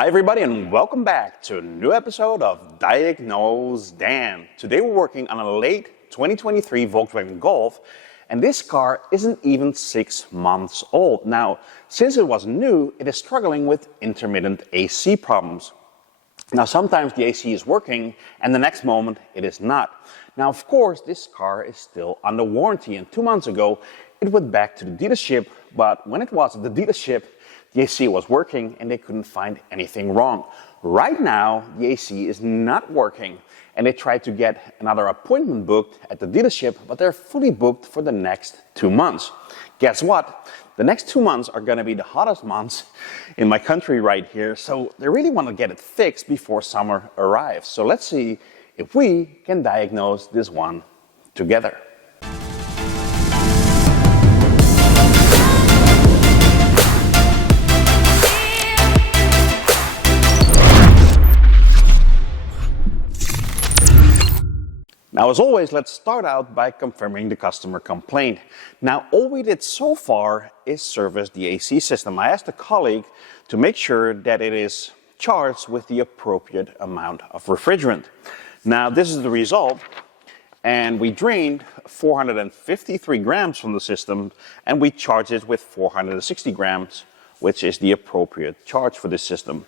Hi everybody and welcome back to a new episode of Diagnose Dan. Today we're working on a late 2023 Volkswagen Golf, and this car isn't even 6 months old. Now, since it was new, it is struggling with intermittent AC problems. Now, sometimes the AC is working and the next moment it is not. Now, of course, this car is still under warranty, and 2 months ago it went back to the dealership, but when it was at the dealership, the AC was working and they couldn't find anything wrong. Right now, the AC is not working and they tried to get another appointment booked at the dealership, but they're fully booked for the next 2 months. Guess what? The next 2 months are going to be the hottest months in my country right here, so they really want to get it fixed before summer arrives. So let's see if we can diagnose this one together. Now, as always, let's start out by confirming the customer complaint. Now, all we did so far is service the AC system. I asked a colleague to make sure that it is charged with the appropriate amount of refrigerant. Now, this is the result, and we drained 453 grams from the system, and we charged it with 460 grams, which is the appropriate charge for this system.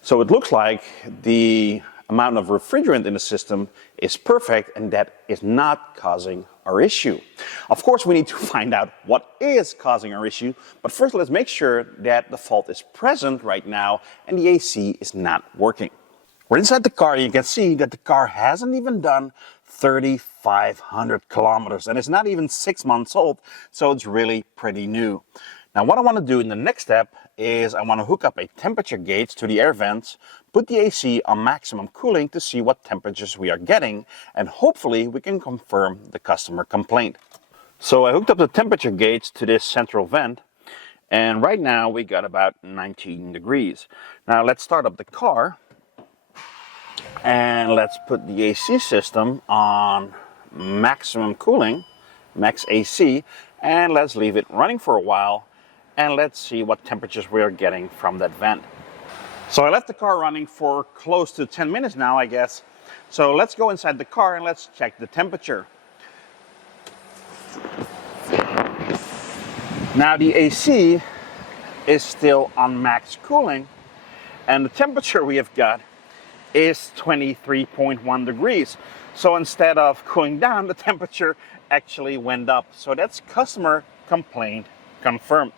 So it looks like the amount of refrigerant in the system is perfect, and that is not causing our issue. Of course, we need to find out what is causing our issue, but first let's make sure that the fault is present right now and the AC is not working. We're inside the car. You can see that the car hasn't even done 3,500 kilometers, and it's not even 6 months old, so it's really pretty new. Now, what I want to do in the next step is I want to hook up a temperature gauge to the air vents, put the AC on maximum cooling to see what temperatures we are getting, and hopefully we can confirm the customer complaint. So I hooked up the temperature gauge to this central vent, and right now we got about 19 degrees. Now let's start up the car, and let's put the AC system on maximum cooling, max AC, and let's leave it running for a while. And let's see what temperatures we are getting from that vent. So I left the car running for close to 10 minutes now, I guess. So let's go inside the car and let's check the temperature. Now the AC is still on max cooling, and the temperature we have got is 23.1 degrees. So instead of cooling down, the temperature actually went up. So that's customer complaint confirmed.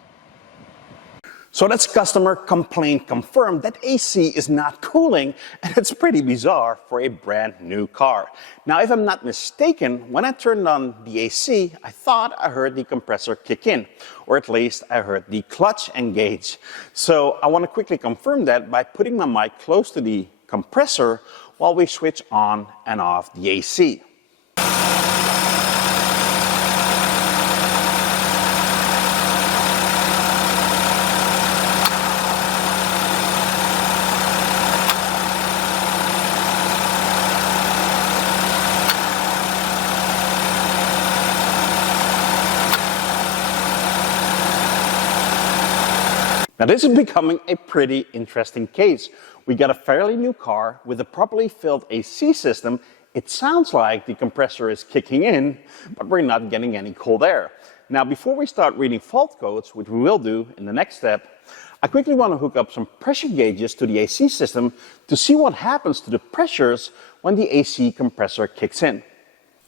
So that's customer complaint confirmed that AC is not cooling, and it's pretty bizarre for a brand new car. Now, if I'm not mistaken, when I turned on the AC, I thought I heard the compressor kick in, or at least I heard the clutch engage. So I want to quickly confirm that by putting my mic close to the compressor while we switch on and off the AC. Now this is becoming a pretty interesting case. We got a fairly new car with a properly filled AC system. It sounds like the compressor is kicking in, but we're not getting any cold air. Now, before we start reading fault codes, which we will do in the next step, I quickly want to hook up some pressure gauges to the AC system to see what happens to the pressures when the AC compressor kicks in.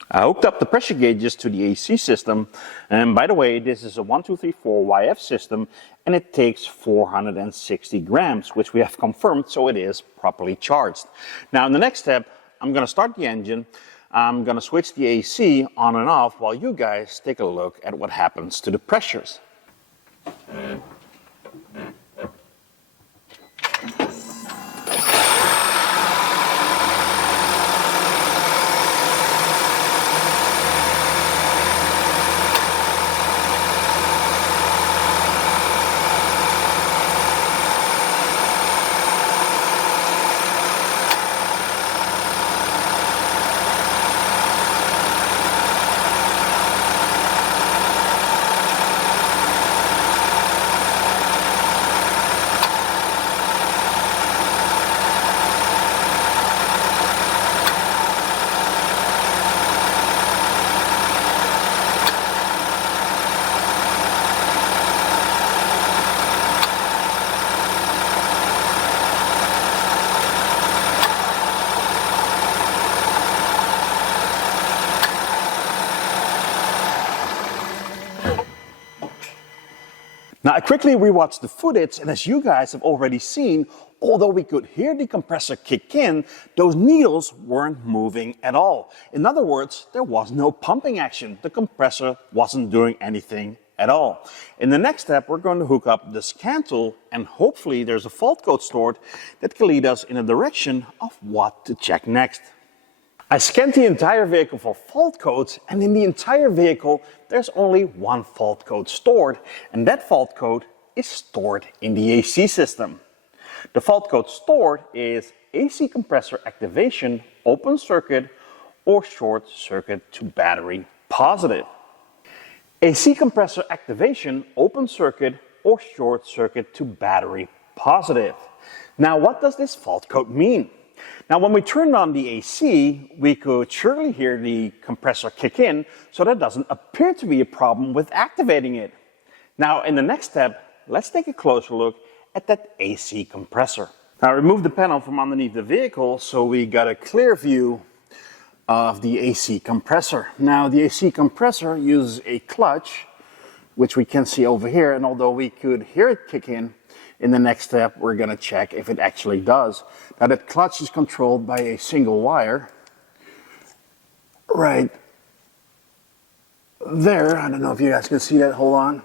I hooked up the pressure gauges to the AC system, and by the way, this is a 1234YF system, and it takes 460 grams, which we have confirmed, so it is properly charged. Now, in the next step, I'm going to start the engine. I'm going to switch the AC on and off while you guys take a look at what happens to the pressures. I quickly rewatched the footage, and as you guys have already seen, although we could hear the compressor kick in, those needles weren't moving at all. In other words, there was no pumping action. The compressor wasn't doing anything at all. In the next step, we're going to hook up the scan tool, and hopefully there's a fault code stored that can lead us in a direction of what to check next. I scanned the entire vehicle for fault codes, and in the entire vehicle there's only one fault code stored, and that fault code is stored in the AC system. The fault code stored is AC compressor activation open circuit or short circuit to battery positive. AC compressor activation open circuit or short circuit to battery positive. Now, what does this fault code mean? Now, when we turned on the AC, we could surely hear the compressor kick in, so there doesn't appear to be a problem with activating it. Now, in the next step, let's take a closer look at that AC compressor. Now, I removed the panel from underneath the vehicle, so we got a clear view of the AC compressor. Now, the AC compressor uses a clutch, which we can see over here, and although we could hear it kick in the next step, we're going to check if it actually does. Now, that clutch is controlled by a single wire right there. I don't know if you guys can see that. Hold on.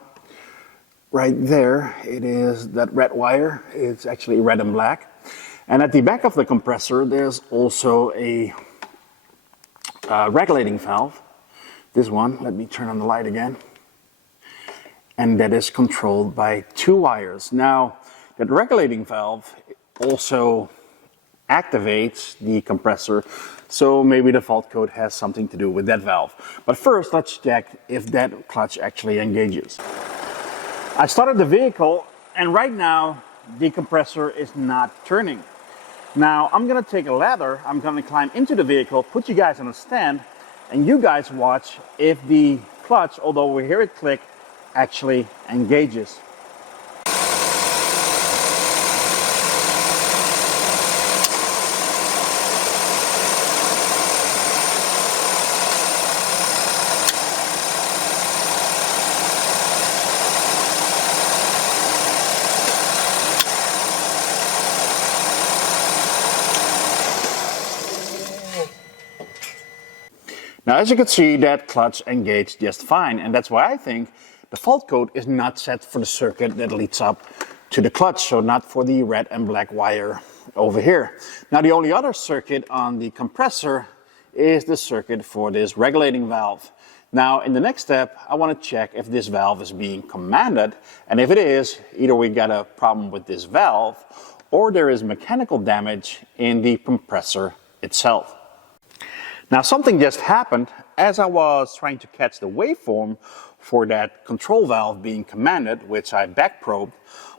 Right there, it is that red wire. It's actually red and black. And at the back of the compressor, there's also a regulating valve. This one, let me turn on the light again. And that is controlled by two wires. Now, that regulating valve also activates the compressor, so maybe the fault code has something to do with that valve. But first, let's check if that clutch actually engages. I started the vehicle, and right now, the compressor is not turning. Now, I'm gonna take a ladder, I'm gonna climb into the vehicle, put you guys on a stand, and you guys watch if the clutch, although we hear it click, actually engages. Now, as you can see, that clutch engaged just fine, and that's why I think the fault code is not set for the circuit that leads up to the clutch, so not for the red and black wire over here. Now, the only other circuit on the compressor is the circuit for this regulating valve. Now, in the next step, I want to check if this valve is being commanded, and if it is, either we got a problem with this valve or there is mechanical damage in the compressor itself. Now, something just happened as I was trying to catch the waveform for that control valve being commanded, which I back probed.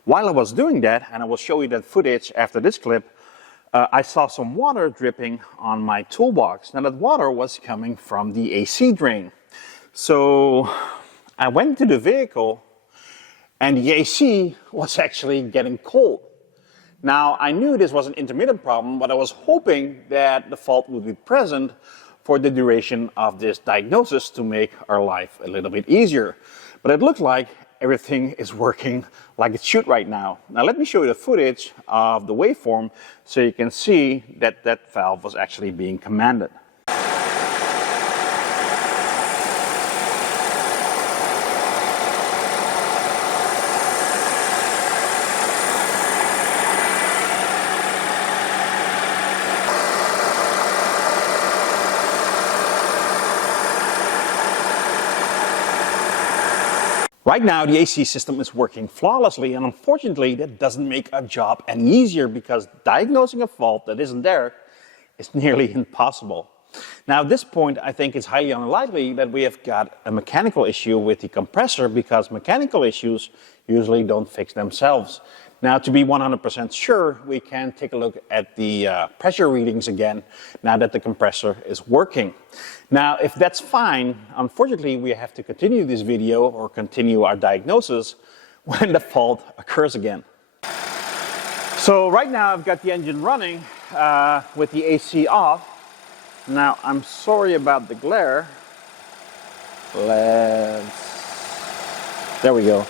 While I was doing that, and I will show you that footage after this clip, I saw some water dripping on my toolbox. Now, that water was coming from the AC drain. So I went to the vehicle, and the AC was actually getting cold. Now, I knew this was an intermittent problem, but I was hoping that the fault would be present for the duration of this diagnosis to make our life a little bit easier. But it looked like everything is working like it should right now. Now, let me show you the footage of the waveform so you can see that that valve was actually being commanded. Right now, the AC system is working flawlessly, and unfortunately, that doesn't make our job any easier because diagnosing a fault that isn't there is nearly impossible. Now, at this point, I think it's highly unlikely that we have got a mechanical issue with the compressor because mechanical issues usually don't fix themselves. Now, to be 100% sure, we can take a look at the pressure readings again now that the compressor is working. Now, if that's fine, unfortunately, we have to continue this video or continue our diagnosis when the fault occurs again. So right now, I've got the engine running with the AC off. Now, I'm sorry about the glare. There we go.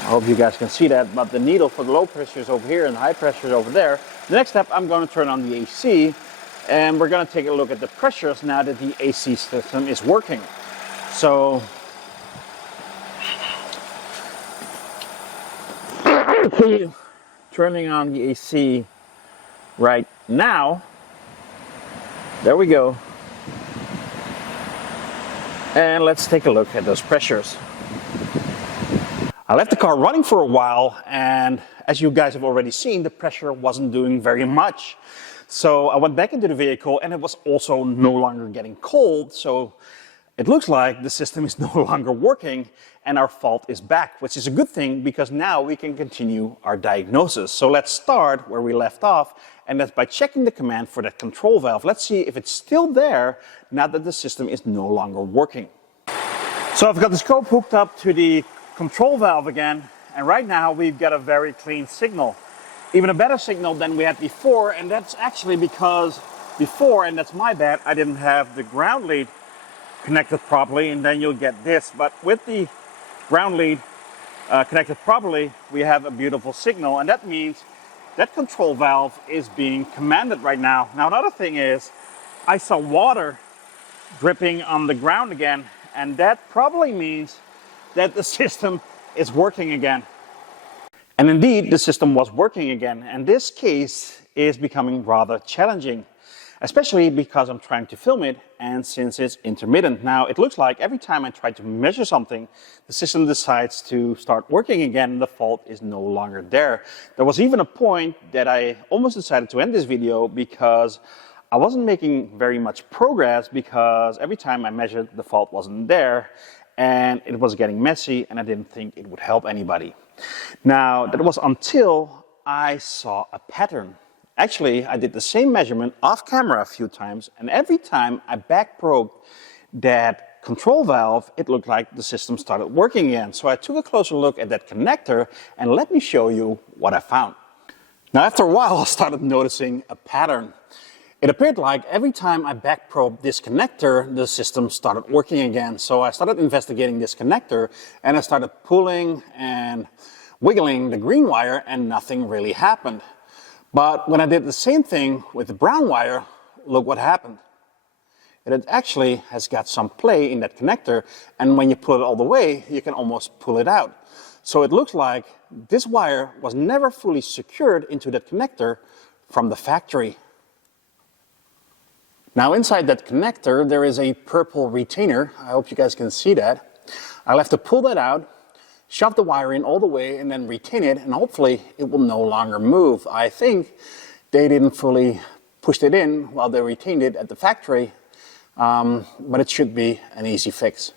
I hope you guys can see that, but the needle for the low pressure is over here and the high pressure is over there. The next step, I'm going to turn on the AC, and we're going to take a look at the pressures now that the AC system is working. So, turning on the AC right now. There we go. And let's take a look at those pressures. I left the car running for a while, and as you guys have already seen, the pressure wasn't doing very much. So I went back into the vehicle, and it was also no longer getting cold. So it looks like the system is no longer working and our fault is back, which is a good thing because now we can continue our diagnosis. So let's start where we left off, and that's by checking the command for that control valve. Let's see if it's still there now that the system is no longer working. So I've got the scope hooked up to the control valve again, and right now we've got a very clean signal. Even a better signal than we had before, and that's actually because before, and that's my bad, I didn't have the ground lead connected properly, and then you'll get this. But with the ground lead connected properly, we have a beautiful signal, and that means that control valve is being commanded right now. Now another thing is, I saw water dripping on the ground again, and that probably means that the system is working again. And indeed, the system was working again, and this case is becoming rather challenging, especially because I'm trying to film it, and since it's intermittent. Now, it looks like every time I try to measure something, the system decides to start working again, and the fault is no longer there. There was even a point that I almost decided to end this video because I wasn't making very much progress, because every time I measured, the fault wasn't there, and it was getting messy, and I didn't think it would help anybody. Now, that was until I saw a pattern. Actually, I did the same measurement off camera a few times, and every time I back probed that control valve, it looked like the system started working again. So I took a closer look at that connector, and let me show you what I found. Now, after a while, I started noticing a pattern. It appeared like every time I back probed this connector, the system started working again. So I started investigating this connector, and I started pulling and wiggling the green wire, and nothing really happened. But when I did the same thing with the brown wire, look what happened. It actually has got some play in that connector, and when you pull it all the way, you can almost pull it out. So it looks like this wire was never fully secured into that connector from the factory. Now inside that connector, there is a purple retainer. I hope you guys can see that. I'll have to pull that out, shove the wire in all the way, and then retain it, and hopefully it will no longer move. I think they didn't fully push it in while they retained it at the factory, but it should be an easy fix.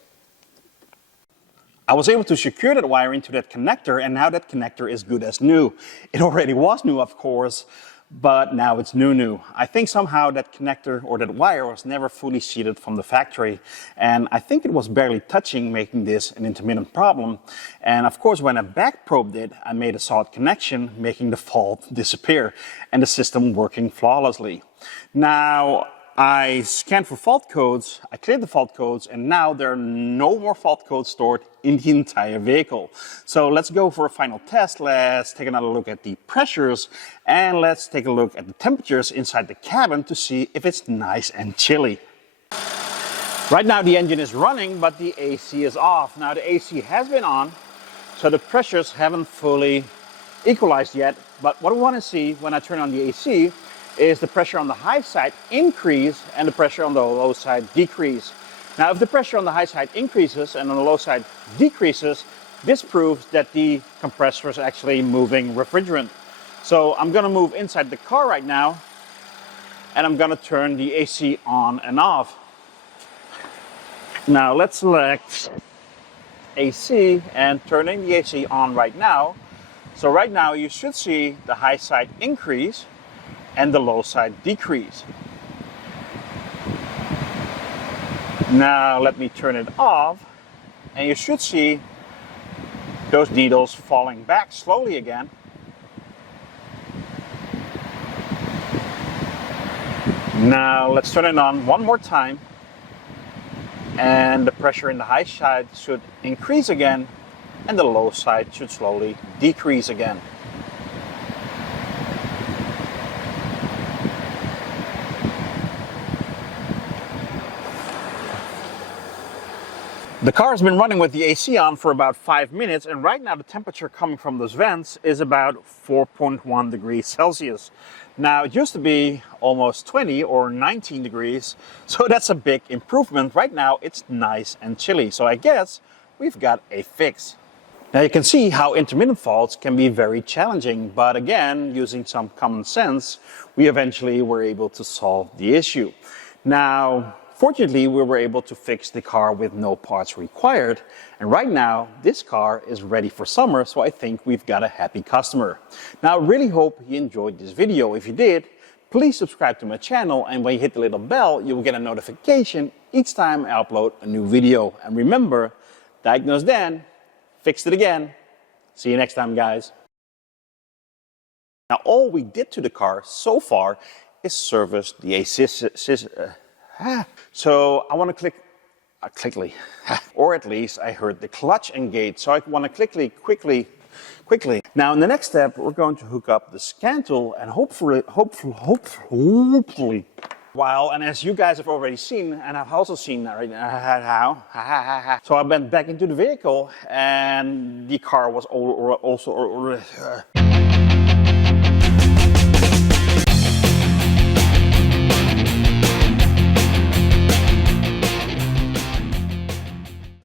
I was able to secure that wire into that connector, and now that connector is good as new. It already was new, of course, but now it's new. I think somehow that connector or that wire was never fully seated from the factory, and I think it was barely touching, making this an intermittent problem. And of course, when I back probed it, I made a solid connection, making the fault disappear and the system working flawlessly. Now, I scanned for fault codes, I cleared the fault codes, and now there are no more fault codes stored in the entire vehicle. So let's go for a final test. Let's take another look at the pressures, and let's take a look at the temperatures inside the cabin to see if it's nice and chilly. Right now the engine is running, but the AC is off. Now the AC has been on, so the pressures haven't fully equalized yet, but what we want to see when I turn on the AC is the pressure on the high side increase and the pressure on the low side decrease. Now, if the pressure on the high side increases and on the low side decreases, this proves that the compressor is actually moving refrigerant. So I'm going to move inside the car right now, and I'm going to turn the AC on and off. Now let's select AC and turning the AC on right now. So right now you should see the high side increase and the low side decrease. Now let me turn it off, and you should see those needles falling back slowly again. Now let's turn it on one more time, and the pressure in the high side should increase again, and the low side should slowly decrease again. The car has been running with the AC on for about 5 minutes, and right now the temperature coming from those vents is about 4.1 degrees Celsius. Now it used to be almost 20 or 19 degrees, so that's a big improvement. Right now it's nice and chilly, so I guess we've got a fix. Now you can see how intermittent faults can be very challenging, but again, using some common sense, we eventually were able to solve the issue. Now, fortunately, we were able to fix the car with no parts required, and right now this car is ready for summer, so I think we've got a happy customer. Now I really hope you enjoyed this video. If you did, please subscribe to my channel, and when you hit the little bell, you will get a notification each time I upload a new video. And remember, diagnose then, fixed it again. See you next time, guys. Now all we did to the car so far is service the AC system. So I want to click quickly, or at least I heard the clutch engage, so I want to quickly. Now in the next step, we're going to hook up the scan tool and hopefully, while, and as you guys have already seen, and I've also seen right now, so I went back into the vehicle and the car was also